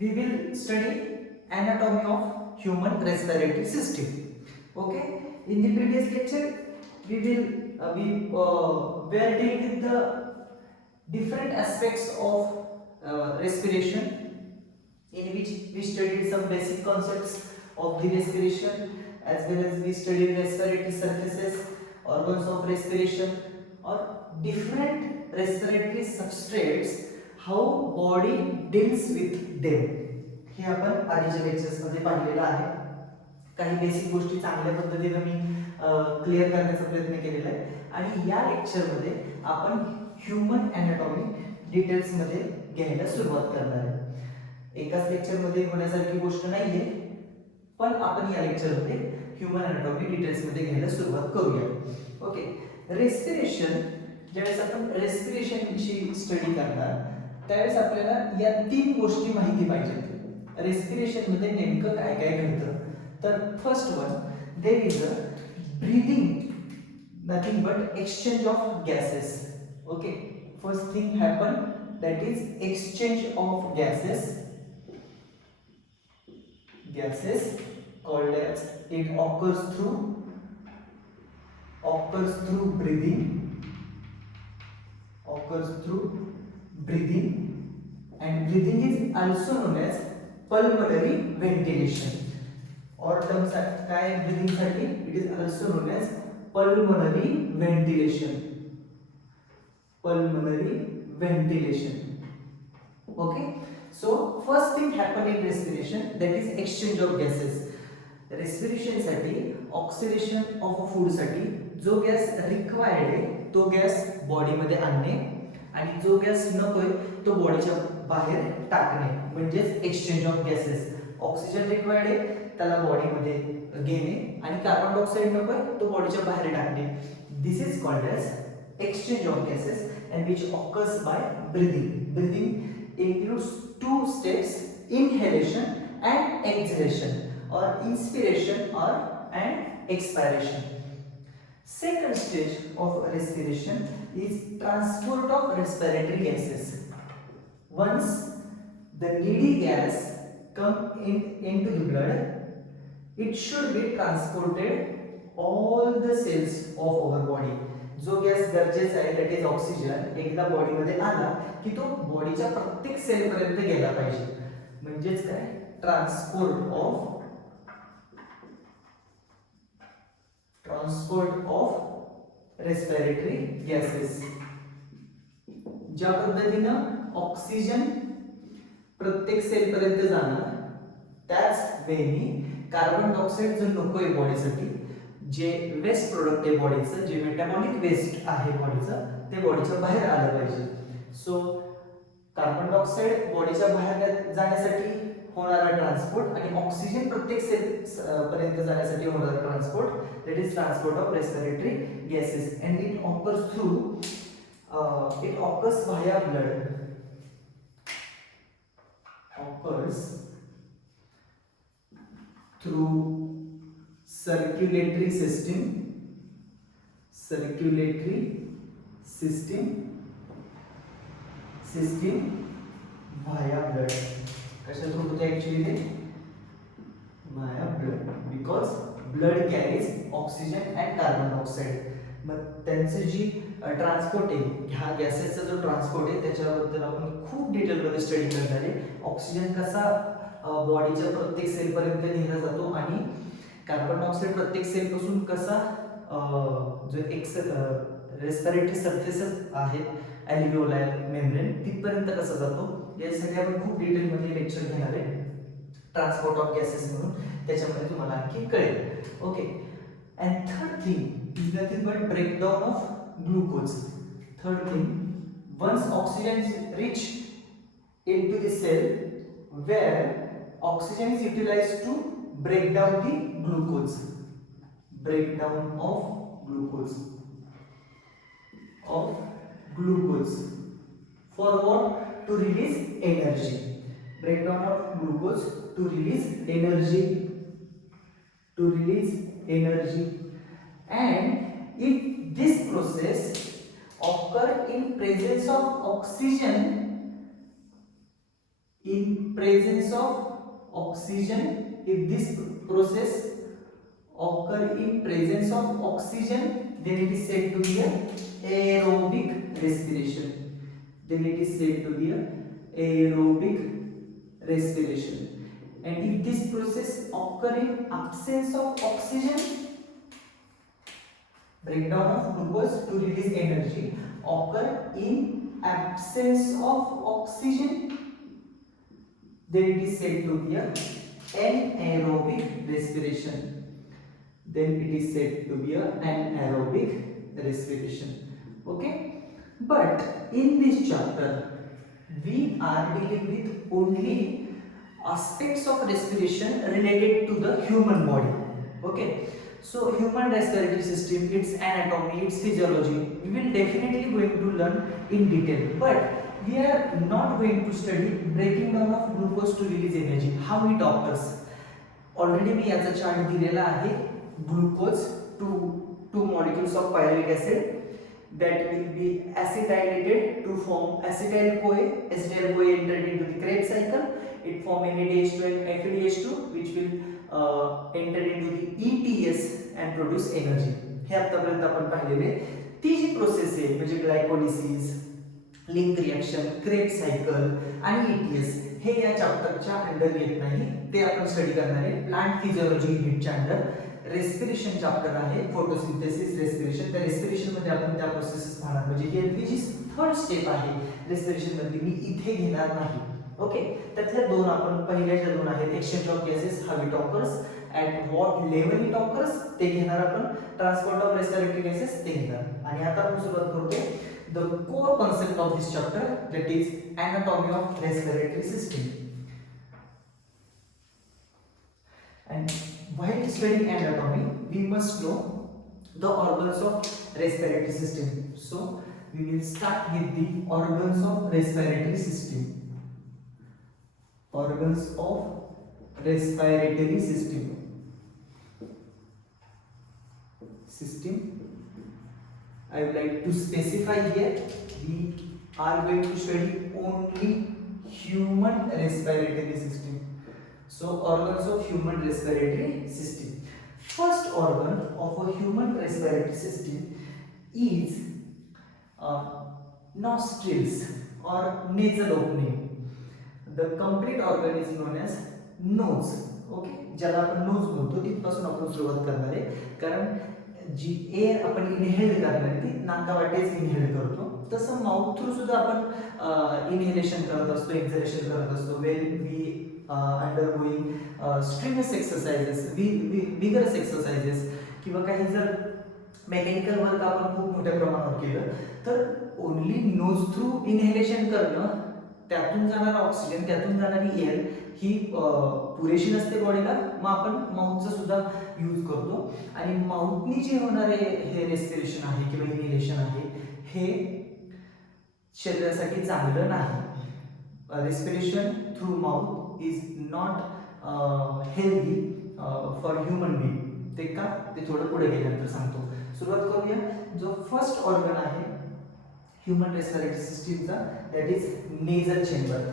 we will study anatomy of human respiratory system. Okay, in the previous lecture we were dealing with the different aspects of respiration, in which we studied some basic concepts of the respiration, as well as we studied respiratory surfaces, organs of respiration, or different respiratory substrates, how body deals with them. हे आपण आधीच्या लेक्चर्स मध्ये पाहिलेलं आहे. काही बेसिक गोष्टी चांगल्या पद्धतीने मी क्लिअर करण्याचा प्रयत्न केलेला आहे आणि या लेक्चर मध्ये आपण ह्यूमन अॅनाटॉमी डिटेल्स मध्ये घ्यायला सुरुवात करणार आहे. एकाच लेक्चर मध्ये होण्यासारखी गोष्ट नाहीये, पण आपण या लेक्चर मध्ये ह्यूमन अॅनाटॉमी डिटेल्स मध्ये घ्यायला सुरुवात करूया. ओके, रेस्पिरेशन, ज्यावेळेस आपण रेस्पिरेशन विषयी स्टडी करणार त्यावेळेस आपल्याला या तीन गोष्टी माहिती पाहिजेत. रेस्पिरेशन मध्ये नेमकं काय काय घडतं. तर first one, there is a breathing, nothing but exchange of gases. Okay, first thing happen, that is exchange of gases called as, it occurs through breathing, and breathing is also known as pulmonary ventilation, or terms काय breathing साठी it is also known as pulmonary ventilation. Okay, so first thing happen in respiration, that is exchange of gases. respiration साठी oxidation of food साठी जो gas required आहे तो gas body मध्ये आणणे आणि जो गॅस नकोय तो बॉडीच्या बाहेर टाकणे, म्हणजेच exchange of gases. Oxygen required आहे त्याला बॉडी मध्ये घेणे आणि कार्बन डायऑक्साइड नकोय तो बॉडीच्या बाहेर टाकणे. This is called as exchange of gases, and which occurs by breathing. Breathing includes two steps, inhalation and exhalation, or inspiration or and expiration. Second stage of respiration is transport of respiratory gases. Once the needy gas come into the blood, it should be transported all the cells of our body. जो गॅस गरजेचा आहे, that is oxygen, एकदा बॉडी मध्ये आला की तो बॉडीच्या प्रत्येक सेल पर्यंत गेला पाहिजे, म्हणजेच काय, ट्रान्सपोर्ट ऑफ रेस्पिरेटरी गॅसेस. ज्या पद्धतीनं ऑक्सिजन प्रत्येक सेल पर्यंत जाणार त्याच वेळी कार्बन डायऑक्साइड जो नकोय बॉडीसाठी, जे वेस्ट प्रोडक्ट आहे बॉडीचं, जे मेटाबॉलिक वेस्ट आहे बॉडीचं, ते बॉडीच्या बाहेर आलं पाहिजे. सो कार्बन डायऑक्साइड बॉडीच्या बाहेर जाण्यासाठी होणारा ट्रान्सपोर्ट आणि ऑक्सिजन प्रत्येक सेल पर्यंत जाण्यासाठी होणारा transport, that is transport of respiratory gases, and it occurs via blood. occurs through circulatory system via blood. कशा थ्रू होते ऍक्च्युअली ते via blood, because blood carries oxygen and carbon dioxide. मग त्यांची जी ट्रान्सपोर्ट आहे, ह्या गॅसेसचा जो ट्रान्सपोर्ट आहे त्याच्याबद्दल आपण खूप डिटेलमध्ये स्टडी करणार आहे. ऑक्सिजन कसा बॉडीच्या प्रत्येक सेल पर्यंत नेला जातो आणि कार्बन डायऑक्साइड प्रत्येक सेल पासून कसा जो रेस्पिरेटरी सरफेसेस आहेत, अल्व्हिओलार मेम्ब्रेन, तिथपर्यंत कसा जातो, यासाठी आपण खूप डिटेल मध्ये लेक्चर घेणार आहे. ट्रान्सपोर्ट ऑफ गॅसेस म्हणून त्याच्यामध्ये तुम्हाला आणखी कळेल. Okay, and third thing is nothing but breakdown of glucose. Third thing, once oxygen is rich into the cell where oxygen is utilized to break down the glucose. For what? To release energy. Breakdown of glucose to release energy. And if this process occur in presence of oxygen, in presence of oxygen. If this process occur in presence of oxygen, then it is said to be a aerobic respiration. Then it is said to be a aerobic respiration. And if this process occur in absence of oxygen, breakdown of glucose to release energy occur in absence of oxygen, then it is said to be a anaerobic respiration. Then it is said to be a anaerobic respiration. Okay, but in this chapter we are dealing with only aspects of respiration related to the human body. Okay, so human respiratory system, its anatomy, its physiology, we will definitely going to learn in detail, but we are not going to study breaking down of glucose to release energy, how it occurs. Already मी याचा चार्ट दिलेला आहे. Glucose, two molecules of pyruvic acid that will be acetylated to form acetyl-CoA. Acetyl-CoA entered into the Krebs cycle. It form NADH2 and FADH2, which will enter into the ETS and produce energy. हे आतापर्यंत आपण पाहिलेले. ती जी प्रोसेस आहे म्हणजे glycolysis, link reaction, Krebs cycle आणि ETS हे या चॅप्टरच्या अंडर येत नाही. ते आपण स्टडी करणार आहे प्लांट फिजियोलॉजी युनिटच्या अंडर. रेस्पिरेशन चॅप्टर आहे, फोटोसिंथेसिस, रेस्पिरेशन. त्या रेस्पिरेशन मध्ये आपण त्या प्रोसेसेस पाहणार. म्हणजे ही जी थर्ड स्टेप आहे रेस्पिरेशन मध्ये मी इथे घेणार नाही. ओके, त्यातल्या दोन आपण पहिल्याच्या दोन आहेत exchange of gases, how it occurs, at what level it occurs ते घेणार आपण. ट्रान्सपोर्ट ऑफ रेस्पिरेटरी गॅसेस ते घेणार. आणि आता आपण सुरुवात करतोय the core concept of this chapter, that is anatomy of respiratory system. And while studying anatomy, we must know the organs of respiratory system. So we will start with the organs of respiratory system. Organs of respiratory system. I would like to specify here, we are going to study only human respiratory system. So organs of human respiratory system. First organ of a human respiratory system is nostrils or nasal opening. The complete organ is known as nose. Okay, ज्याला आपण नोज बोलतो तिथपासून आपण सुरुवात करणार आहे. कारण जी एअर आपण इनहेल करणार आहे ती नाकावाटेच इनहेल करतो. तसं माउथ थ्रू सुद्धा आपण इनहेलेशन करत असतो, एक्झलेशन करत असतो. When we undergoing strenuous exercises, vigorous exercises किंवा काही जर मेकॅनिकल वर्क आपण खूप मोठ्या प्रमाणावर केलं तर ओनली नोज थ्रू इनहेलेशन करणं, त्यातून जाणारा ऑक्सिजन, त्यातून जाणारी एअर ही पुरेशी नसते बॉडीला. मग आपण माउथचं सुद्धा यूज करतो. आणि माउथनी जे होणारे हे रेस्पिरेशन आहे किंवा इनहेलेशन आहे हे शरीरासाठी चांगलं नाही. Respiration through mouth is not healthy for human being. ते का ते थोडं पुढे गेल्यानंतर सांगतो. सुरुवात करूया. जो फर्स्ट ऑर्गन आहे ह्युमन रेस्पिरेटरी सिस्टीमचा, that is nasal chamber.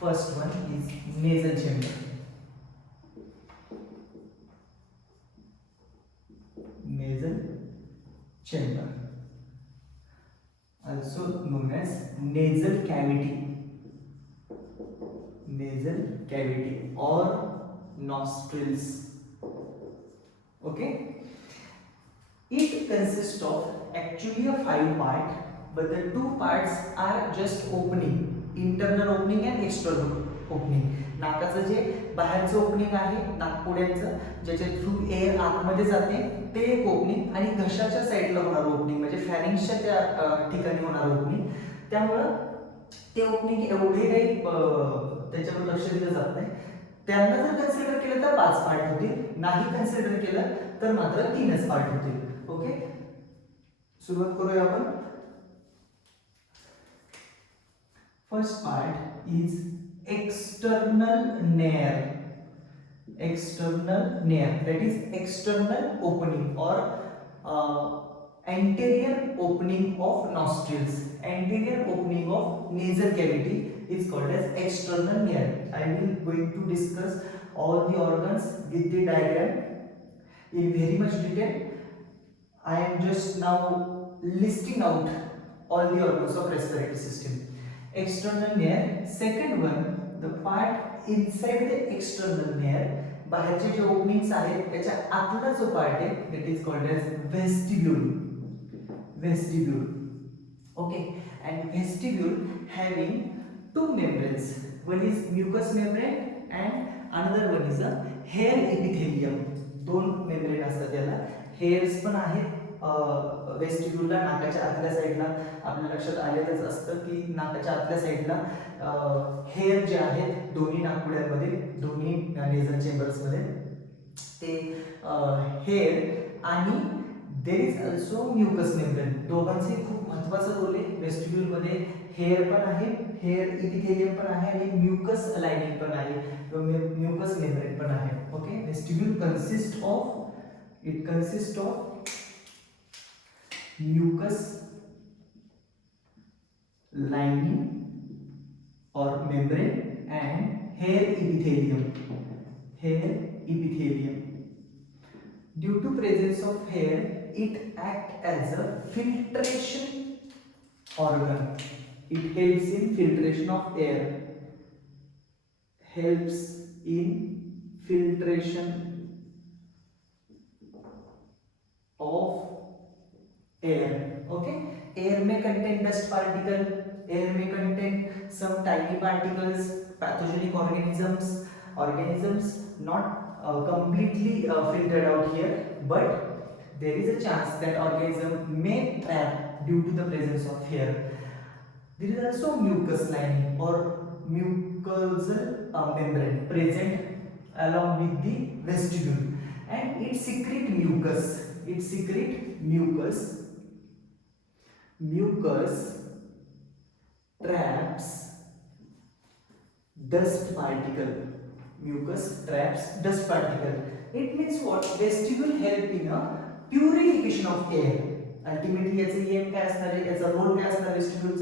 First one is nasal chamber. Nasal chamber, also known as nasal cavity. Nasal cavity or nostrils. Okay, it consists of actually a 5 part, but the 2 parts are just opening, internal opening and external opening. नाकाचं जे बाहेरचं ओपनिंग आहे नाकपुड्यांचं, ज्याच्या through air आतमध्ये जाते ते एक ओपनिंग, आणि घशाच्या साईडला होणार ओपनिंग म्हणजे फॅरिंग्सच्या त्या ठिकाणी होणार ओपनिंग. त्यामुळं ते ओपनिंग एवढे काही त्याच्यावर लक्ष दिलं जात नाही. त्यांना जर कन्सिडर केलं तर 5 पार्ट होतील, नाही कन्सिडर केलं तर मात्र 3च पार्ट होतील. ओके, सुरुवात करूया आपण. First part is external nair. External nair, that is external opening or anterior opening of nostrils. Anterior opening of nasal cavity is called as external layer. I will going to discuss all the organs with the diagram in very much detail. I am just now listing out all the organs of respiratory system. External layer. Second one, the part inside the external layer, बाहेरचे जे ओपनिंग्स आहेत त्याच्या आतला जो पार्ट आहे that is called as vestibule. Vestibule. Okay, and vestibule having two membranes. One is mucous membrane and another one is a hair epithelium. दोन मेम्ब्रेन असतात त्याला. हेअर्स पण आहेत वेस्टिब्यूलला, नाकाच्या आतल्या साईडला. आपल्या लक्षात आलेलंच असतं की नाकाच्या आतल्या साईडला हेअर जे आहेत दोन्ही नाकपुड्यांमध्ये, दोन्ही नेझल चेंबर्समध्ये ते हेअर आणि there is also mucous membrane. दोघांचे खूप महत्त्वाचा रोल आहे वेस्टिब्यूलमध्ये. हेअर पण आहे, हेअर इपिथेलियम पण आहे आणि म्युकस लाइनिंग पण आहे, म्युकस मेम्ब्रेन पण आहे. Okay, vestibule consist of mucus lining or membrane and hair epithelium. Due to presence of hair, it acts as a filtration organ. It helps in filtration of air. Okay, air may contain dust particle, air may contain some tiny particles, pathogenic organisms not completely filtered out here, but there is a chance that organism may trap due to the presence of air. There is also mucus lining or mucosal membrane present along with the vestibule, and it secrete mucus. Mucus traps dust particle. It means what? Vestibule help in a purification of air. Ultimately याचे एम काय असणार आहे, याचा रोल काय असणार वेस्टिब्यूलचा?